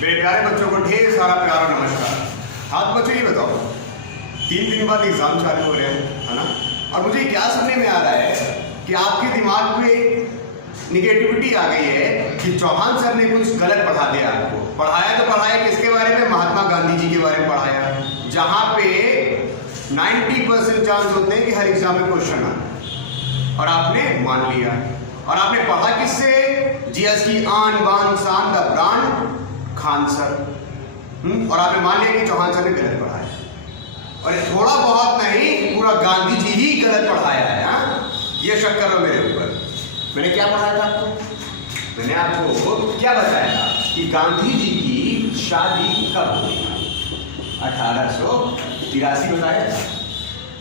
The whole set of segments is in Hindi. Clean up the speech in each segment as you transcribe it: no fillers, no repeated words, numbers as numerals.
मेरे प्यारे बच्चों को ढेर सारा प्यारा नमस्कार। आज बच्चों ये बताओ, 3 दिन बाद एग्जाम चालू हो रहे हैं, है ना? और मुझे क्या सुनने में आ रहा है कि आपके दिमाग में निगेटिविटी आ गई है कि चौहान सर ने कुछ गलत पढ़ा दिया आपको। पढ़ाया तो पढ़ाया किसके बारे में? महात्मा गांधी जी के बारे में पढ़ाया, जहाँ पे 90% चांस होते हैं कि हर एग्जाम में क्वेश्चन आए, और आपने मान लिया। और आपने पढ़ा किससे? जीएस की आन बान शान द ब्रांड खान सर। और आपने मान लिया कि चौहान सर ने गलत पढ़ाया, और ये थोड़ा बहुत नहीं, पूरा गांधी जी ही गलत पढ़ाया है। हाँ, ये शक करो मेरे ऊपर। मैंने क्या पढ़ाया था आपको? मैंने आपको क्या बताया था कि गांधी जी की शादी कब हुई? 1883 बताया था।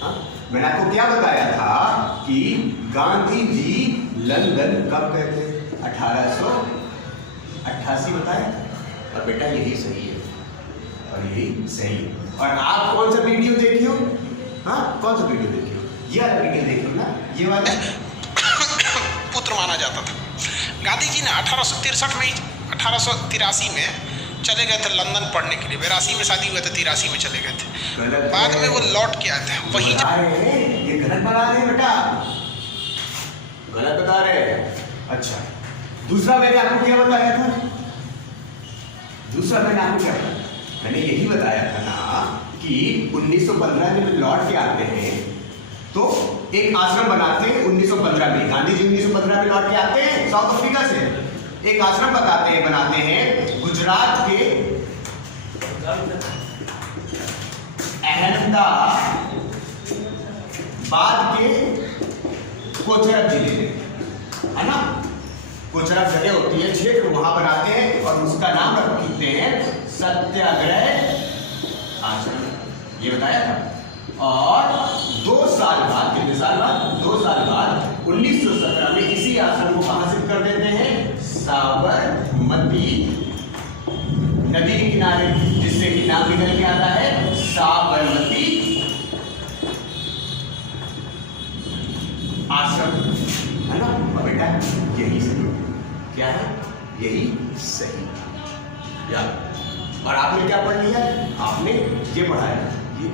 हाँ? मैंने आपको क्या बताया था कि गांधी जी लंदन कब गए थे? 1888 बताया। और बेटा यही सही है, और यही सही है। और आप कौन सा वीडियो देखी हो? हाँ, कौन सा वीडियो देखी हो? ये वाला वीडियो देखी हो ना, ये वाला। पुत्र माना जाता था। गांधी जी ने 1863 में 1883 में चले गए थे लंदन पढ़ने के लिए। 82 में शादी हुआ था, 83 में चले गए थे। बाद में वो लौट के आए थे। वही ये गलत बता रहे हैं बेटा, गलत बता रहे हैं। अच्छा, दूसरा मैंने आपको क्या बताया था? दूसरा मैंने आपको क्या बताया? मैंने यही बताया था ना कि 1915 में लौट के आते हैं तो एक आश्रम बनाते हैं। 1915 में गांधी जी 1915 में लौट के आते हैं साउथ अफ्रीका से। एक आश्रम बनाते हैं गुजरात के अहमदाबाद के कोचरब जिले में, है ना? कोचरब जगह होती है, क्षेत्र, वहां बनाते हैं, और उसका नाम रखते हैं सत्याग्रह आश्रम। ये बताया था। और 2 साल बाद, कितने साल बाद? 2 साल बाद 1917 में इसी आश्रम को कहां शिफ्ट कर देते हैं? साबरमती नदी के किनारे, जिससे कि नाम निकल के आता है साबरमती आश्रम, है ना? और बेटा यही सही। क्या है? यही सही। यार, और आपने क्या पढ़ लिया? आपने ये पढ़ाया, ये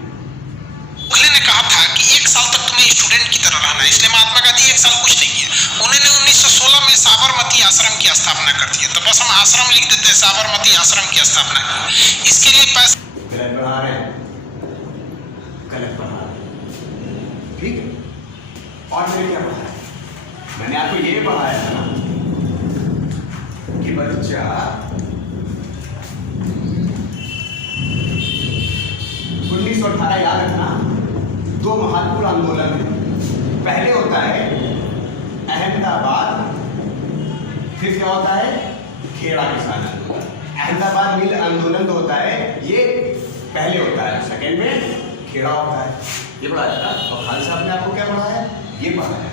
गोखले ने कहा था कि 1 साल तक तुम्हें स्टूडेंट की तरह रहना है। इसलिए महात्मा गांधी 1 साल कुछ नहीं किया। उन्होंने 1916 में साबरमती आश्रम की स्थापना कर दी। तो बस हम आश्रम लिख देते हैं, साबरमती आश्रम की स्थापना की। इसके लिए पैसा गलत पढ़ा रहे हैं, गलत पढ़ा रहे हैं, ठीक है? और मैंने क्या पढ़ाया? मैंने आपको ये पढ़ाया था ना कि बच्चा 1918 याद रखना, 2 महत्वपूर्ण आंदोलन है। पहले होता है अहमदाबाद, फिर क्या होता है? खेड़ा किसान आंदोलन। अहमदाबाद मिल आंदोलन तो होता है, ये पहले होता है, सेकेंड में खेड़ा होता है। ये पढ़ाया था। और खान साहब ने आपको क्या पढ़ाया? ये पढ़ाया।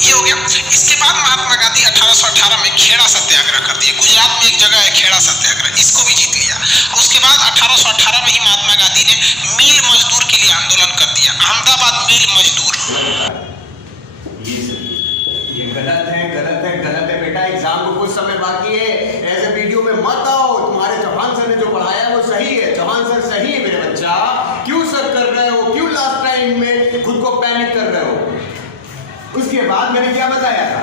ये हो गया। इसके बाद महात्मा गांधी 1818 में खेड़ा सत्याग्रह कर दिए। गुजरात में एक जगह है खेड़ा सत्याग्रह, इसको भी जीत लिया। उसके बाद 1818 में ही महात्मा गांधी ने मिल मजदूर के लिए आंदोलन कर दिया, अहमदाबाद मिल मजदूर। ये गलत है, गलत है, गलत है बेटा। एग्जाम को कुछ समय बाकी है, ऐसे वीडियो में मत आओ। तुम्हारे चौहान सर ने जो पढ़ाया वो सही है, चौहान सर सही है मेरे बच्चा। क्यों सर कर रहे हो? क्यों लास्ट टाइम में खुद को पैनिक कर रहे हो? उसके बाद मैंने क्या बताया था?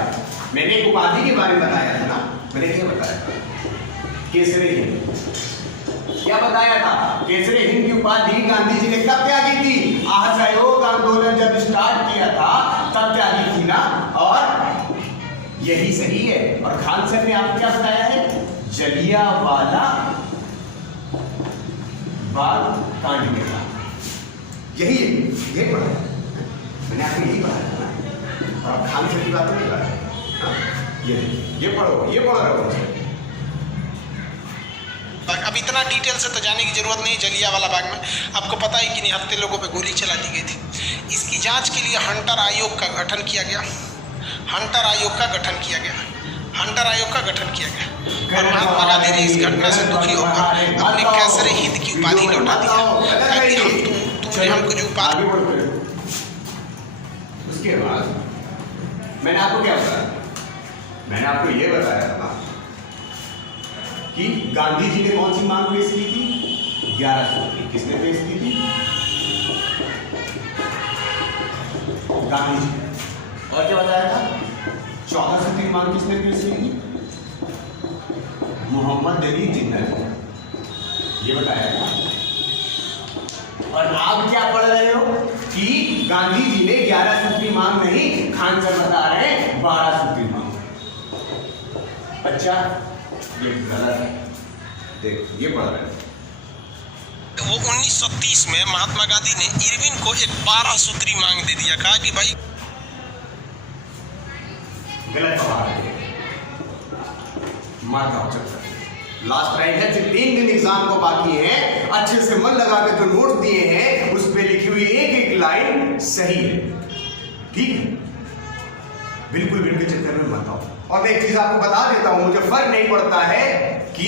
मैंने एक उपाधि के बारे में बताया था ना। मैंने क्या बताया था? केसरे हिंद। क्या बताया था? केसरे हिंद की उपाधि गांधी जी ने कब त्यागी थी? असहयोग आंदोलन जब स्टार्ट किया था तब त्यागी थी ना। और यही सही है। और खान सर ने आपको क्या बताया है? जलियांवाला बाग कांड के बाद यही है, यही पढ़ा। मैंने आपको यही पढ़ाया था ना। और आप खान सर की बात नहीं कर रहे। ये पढ़ो रहो। अब इतना डिटेल से तो जाने की जरूरत नहीं। जलियांवाला बाग में आपको पता है कि नहीं, हफ्ते लोगों पे गोली चला दी गई थी। इसकी जांच के लिए हंटर आयोग का गठन किया गया। और महात्मा गांधी ने इस घटना से दुखी होकर अपने कैसरे हिंद की उपाधि लौटा दिया। तुमने हमको जो उपाधि। उसके बाद मैंने आपको क्या बताया? मैंने आपको ये बताया था कि गांधी जी ने कौन सी मांग पेश की थी? 11 सूत्री। किसने पेश की थी? गांधी जी। और क्या बताया था? 14 सूत्री मांग किसने पेश की थी? मोहम्मद अली जिन्ना ने। ये बताया था। और आप क्या पढ़ रहे हो कि गांधी जी ने 11 सूत्री मांग नहीं, खान सर बता रहे हैं 12 सूत्री मांग। अच्छा, ये गलत है। देख, ये पढ़ रहे हैं। वो 1930 में महात्मा गांधी ने इरविन को एक 12 सूत्री मांग दे दिया, कहा कि भाई गलत पढ़ा रहे हैं। मार का चक्कर। लास्ट राइट है। 3 दिन एग्जाम को बाकी है। अच्छे से मन लगा के जो नोट्स दिए हैं उस पे लिखी हुई एक एक लाइन सही है। ठीक है, बिल्कुल बिल्कुल चक्कर में मत आओ। और मैं एक चीज आपको बता देता हूं, मुझे फर्क नहीं पड़ता है कि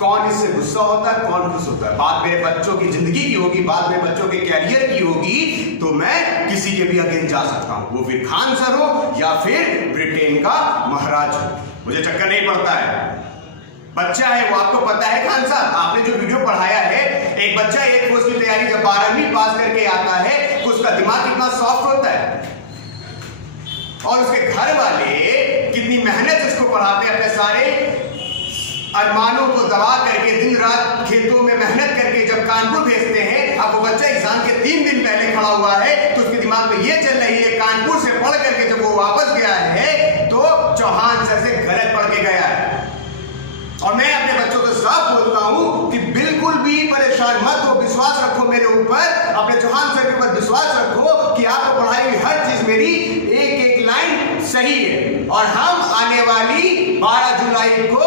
कौन इससे गुस्सा होता है, कौन खुश होता है। बात मेरे बच्चों की जिंदगी की होगी, बात मेरे बच्चों के कैरियर की होगी, तो मैं किसी के भी अगेंस्ट जा सकता हूं, वो फिर खान सर हो या फिर ब्रिटेन का महाराज हो। मुझे चक्कर नहीं पड़ता है। बच्चा है वो, आपको पता है खान साहब, आपने जो वीडियो पढ़ाया है, एक बच्चा एक कोर्स की तैयारी जब 12वीं पास करके आता है तो उसका दिमाग कितना सॉफ्ट होता है और उसके घर वाले कितनी मेहनत उसको पढ़ाते हैं, अपने सारे अरमानों को दबा करके दिन रात खेतों में मेहनत करके जब कानपुर भेजते हैं। अब वो बच्चा एग्जाम के 3 दिन पहले खड़ा हुआ है तो उसके दिमाग में ये चल रही है, कानपुर से पढ़ करके जब वो वापस गया है तो चौहान सर से गलत पढ़ के गया है। और मैं अपने बच्चों को साफ बोलता हूं कि बिल्कुल भी परेशान मत हो, विश्वास रखो मेरे ऊपर, अपने चौहान सर के ऊपर विश्वास रखो कि आपको पढ़ाई हुई हर चीज मेरी एक एक लाइन सही है। और हम आने वाली 12 जुलाई को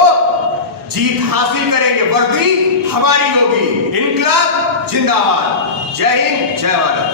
जीत हासिल करेंगे, वर्दी हमारी होगी। इनकलाब जिंदाबाद। जय हिंद, जय भारत।